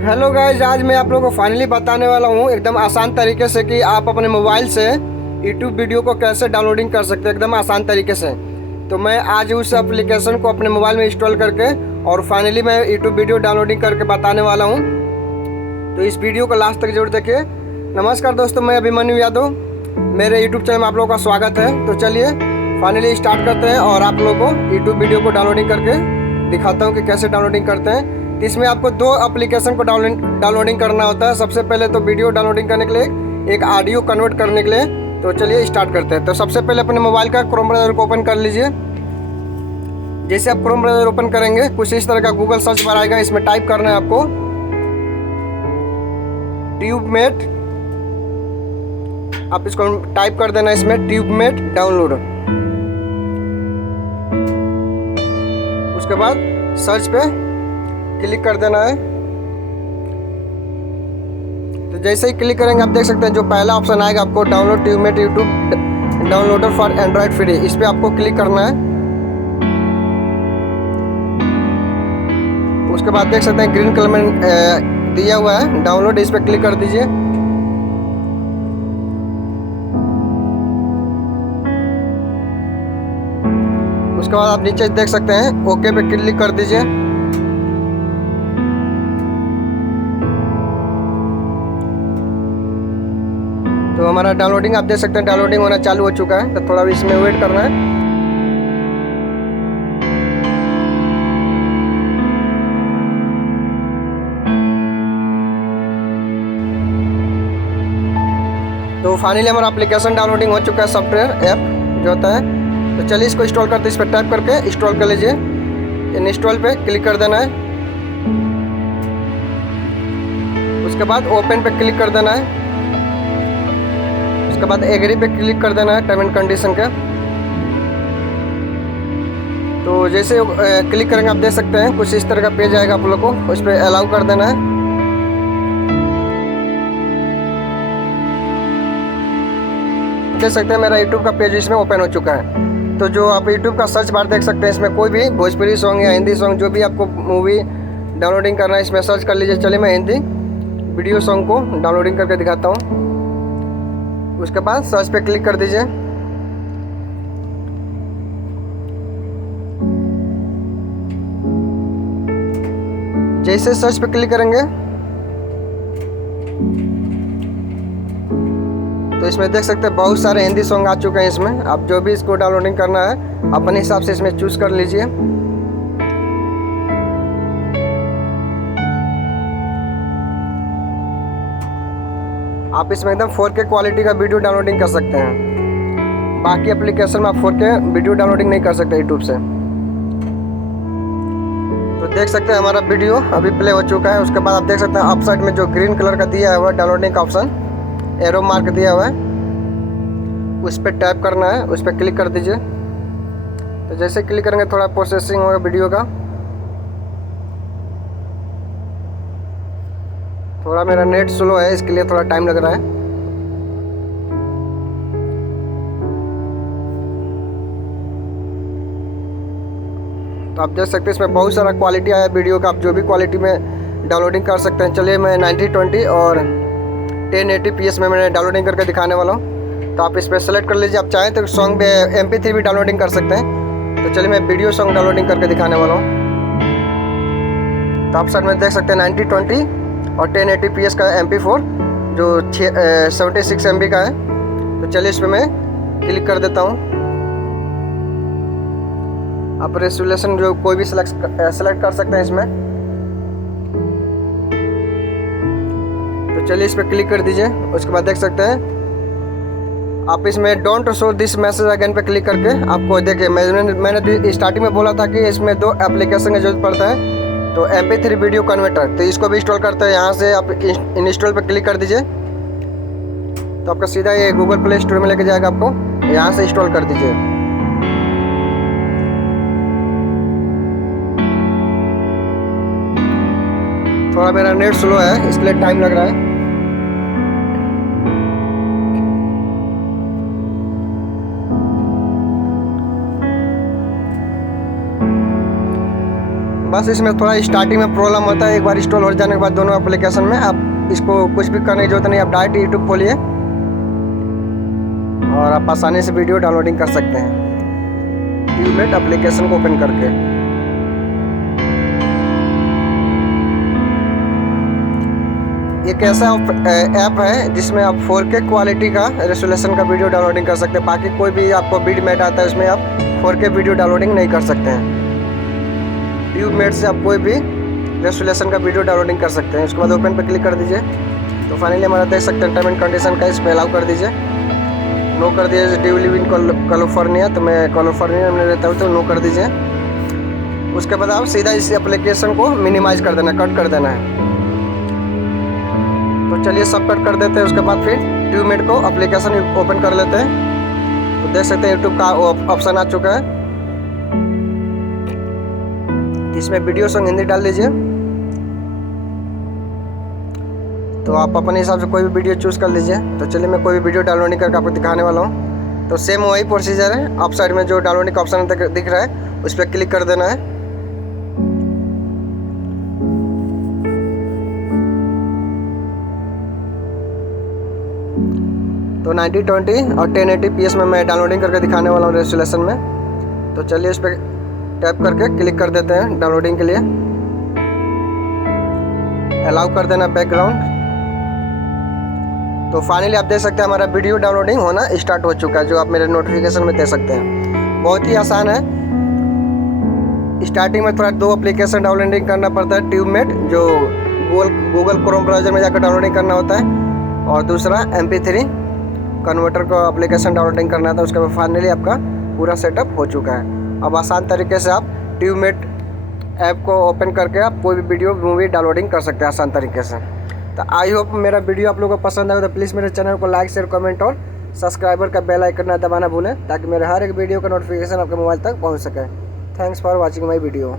Hello guys, आज मैं आप लोगों को फाइनली बताने वाला हूँ एकदम आसान तरीके से कि आप अपने मोबाइल से यूट्यूब वीडियो को कैसे डाउनलोडिंग कर सकते हैं एकदम आसान तरीके से। तो मैं आज उस एप्लीकेशन को अपने मोबाइल में इंस्टॉल करके और फाइनली मैं यूट्यूब वीडियो डाउनलोडिंग करके बताने वाला हूँ। तो इस वीडियो को लास्ट तक जरूर देखिए। नमस्कार दोस्तों, मैं अभिमन्यु यादव, मेरे यूट्यूब चैनल में आप लोगों का स्वागत है। तो चलिए फाइनली स्टार्ट करते हैं और आप लोगों को यूट्यूब वीडियो को डाउनलोडिंग करके दिखाता हूँ कि कैसे डाउनलोडिंग करते हैं। इसमें आपको दो एप्लीकेशन को डाउनलोडिंग करना होता है। सबसे पहले तो वीडियो डाउनलोडिंग करने के लिए, एक ऑडियो कन्वर्ट करने के लिए। तो चलिए स्टार्ट करते हैं। तो सबसे पहले अपने मोबाइल का क्रोम ब्राउज़र को ओपन कर लीजिए। जैसे आप क्रोम ब्राउज़र ओपन करेंगे कुछ इस तरह का गूगल सर्च बार आएगा। इसमें टाइप करना है आपको ट्यूबमेट। आप इसको टाइप कर देना इसमें ट्यूबमेट डाउनलोड। उसके बाद सर्च पे क्लिक कर देना है। तो जैसे ही क्लिक करेंगे आप देख सकते हैं जो पहला ऑप्शन आएगा आपको download TubeMate YouTube downloader for Android free. इस पर आपको क्लिक करना है। उसके बाद देख सकते हैं ग्रीन कलर में दिया हुआ है डाउनलोड, इस पर क्लिक कर दीजिए। उसके बाद आप नीचे देख सकते हैं ओके पे क्लिक कर दीजिए। तो हमारा डाउनलोडिंग आप देख सकते हैं डाउनलोडिंग होना चालू हो चुका है। तो थोड़ा भी इसमें वेट करना है। तो फाइनली हमारा एप्लीकेशन डाउनलोडिंग हो चुका है, सॉफ्टवेयर ऐप जो होता है। तो चलिए इसको इंस्टॉल करते हैं। इस पर टाइप करके इंस्टॉल कर लीजिए। इंस्टॉल पे क्लिक कर देना है। उसके बाद ओपन पे क्लिक कर देना है। उसके बाद एग्री पे क्लिक कर देना है टर्म एंड कंडीशन का। तो जैसे क्लिक करेंगे आप देख सकते हैं कुछ इस तरह का पेज आएगा आप लोग को, उस पर अलाउ कर देना है। देख सकते हैं मेरा यूट्यूब का पेज इसमें ओपन हो चुका है। तो जो आप यूट्यूब का सर्च बार देख सकते हैं, इसमें कोई भी भोजपुरी सॉन्ग या हिंदी सॉन्ग जो भी आपको मूवी डाउनलोडिंग करना है इसमें सर्च कर लीजिए। चलिए मैं हिंदी वीडियो सॉन्ग को डाउनलोडिंग करके दिखाता हूँ। उसके बाद सर्च पे क्लिक कर दीजिए। जैसे सर्च पे क्लिक करेंगे तो इसमें देख सकते हैं बहुत सारे हिंदी सॉन्ग आ चुके हैं। इसमें आप जो भी इसको डाउनलोडिंग करना है अपने हिसाब से इसमें चूज कर लीजिए। आप इसमें एकदम 4K क्वालिटी का वीडियो डाउनलोडिंग कर सकते हैं। बाकी एप्लीकेशन में आप 4K वीडियो डाउनलोडिंग नहीं कर सकते यूट्यूब से। तो देख सकते हैं हमारा वीडियो अभी प्ले हो चुका है। उसके बाद आप देख सकते हैं अप साइड में जो ग्रीन कलर का दिया हुआ है डाउनलोडिंग का ऑप्शन, एरो मार्क दिया हुआ है, उस पर टैप करना है। उस पर क्लिक कर दीजिए। तो जैसे क्लिक करेंगे थोड़ा प्रोसेसिंग होगा वीडियो का। थोड़ा मेरा नेट स्लो है इसके लिए थोड़ा टाइम लग रहा है। तो आप देख सकते हैं इसमें बहुत सारा क्वालिटी आया वीडियो का। आप जो भी क्वालिटी में डाउनलोडिंग कर सकते हैं। चलिए मैं 9020 और 1080p में मैंने डाउनलोडिंग करके दिखाने वाला हूँ। तो आप इस पर सेलेक्ट कर लीजिए। आप चाहें तो सॉन्ग पे MP3 भी डाउनलोडिंग कर सकते हैं। तो चलिए मैं वीडियो सॉन्ग डाउनलोडिंग करके दिखाने वाला हूँ। तो आप साइड में देख सकते हैं 9020 और 1080p का MP4 जो 76 MB का है। तो चलिए इस पर मैं क्लिक कर देता हूँ। आप रेजोल्यूशन जो कोई भी सेलेक्ट कर सकते हैं इसमें। तो चलिए इस पर क्लिक कर दीजिए। उसके बाद देख सकते हैं आप इसमें don't show this message again पे क्लिक करके आपको देखिए मैंने स्टार्टिंग में बोला था कि इसमें दो एप्लीकेशन की जरूरत पड़ता है। तो MP3 वीडियो कन्वर्टर, तो इसको भी इंस्टॉल करते हैं। यहाँ से आप इंस्टॉल पे क्लिक कर दीजिए। तो आपका सीधा ये गूगल प्ले स्टोर में लेके जाएगा। आपको यहाँ से इंस्टॉल कर दीजिए। थोड़ा मेरा नेट स्लो है इसलिए टाइम लग रहा है। बस इसमें थोड़ा स्टार्टिंग में प्रॉब्लम होता है। एक बार इंस्टॉल हो जाने के बाद दोनों एप्लीकेशन में आप इसको कुछ भी करने की जरूरत नहीं, आप डायरेक्ट यूट्यूब खोलिए और आप आसानी से वीडियो डाउनलोडिंग कर सकते हैं ट्यूबमेट एप्लीकेशन को ओपन करके। एक ऐसा ऐप है जिसमें आप 4K क्वालिटी का रेजोल्यूशन का वीडियो डाउनलोडिंग कर सकते हैं। बाकी कोई भी आपको ट्यूबमेट आता है उसमें आप 4K वीडियो डाउनलोडिंग नहीं कर सकते हैं। ट्यूबमेट से आप कोई भी रेजोल्यूशन का वीडियो डाउनलोडिंग कर सकते हैं। उसके बाद ओपन पर क्लिक कर दीजिए। तो फाइनली हमारा देख सकते हैं टर्म एंड कंडीशन का, इस पर अलाउ कर दीजिए, नो कर दीजिए। Do you live in California, तो मैं कैलिफोर्निया में रहता हूँ तो नो कर दीजिए। उसके बाद आप सीधा इस एप्लीकेशन को मिनिमाइज कर देना, कट कर देना है। तो चलिए सब कट कर देते हैं। उसके बाद फिर ट्यूबमेट को एप्लीकेशन ओपन कर लेते हैं। तो देख सकते हैं यूट्यूब का ऑप्शन आ चुका है। इसमें वीडियो सॉन्ग हिंदी डाल दीजिए। तो आप अपने हिसाब से कोई भी वीडियो चूज़ कर लीजिए। तो चलिए मैं कोई भी वीडियो डाउनलोडिंग करके आपको दिखाने वाला हूँ। तो सेम वही प्रोसीजर है। आप साइड में जो डाउनलोडिंग का ऑप्शन दिख रहा है उस पर क्लिक कर देना है। तो 9020 और 1080p में मैं डाउनलोडिंग करके दिखाने वाला हूँ रेजोल्यूशन में। तो चलिए इस पर टैप करके क्लिक कर देते हैं डाउनलोडिंग के लिए। अलाउ कर देना बैकग्राउंड। तो फाइनली आप देख सकते हैं हमारा वीडियो डाउनलोडिंग होना स्टार्ट हो चुका है, जो आप मेरे नोटिफिकेशन में देख सकते हैं। बहुत ही आसान है। स्टार्टिंग में थोड़ा 2 एप्लीकेशन डाउनलोडिंग करना पड़ता है। ट्यूबमेट जो गूगल क्रोम ब्राउज़र में जाकर डाउनलोडिंग करना होता है, और दूसरा MP3 कन्वर्टर को एप्लीकेशन डाउनलोडिंग करना था। उसके बाद फाइनली आपका पूरा सेटअप हो चुका है। अब आसान तरीके से आप ट्यूबमेट ऐप को ओपन करके आप कोई भी वीडियो मूवी डाउनलोडिंग कर सकते हैं आसान तरीके से। तो आई होप मेरा वीडियो आप लोगों को पसंद आए तो प्लीज़ मेरे चैनल को लाइक शेयर कमेंट और सब्सक्राइबर का बेल आइकन ना दबाना भूलें, ताकि मेरे हर एक वीडियो का नोटिफिकेशन आपके मोबाइल तक पहुंच सके। Thanks for watching my video.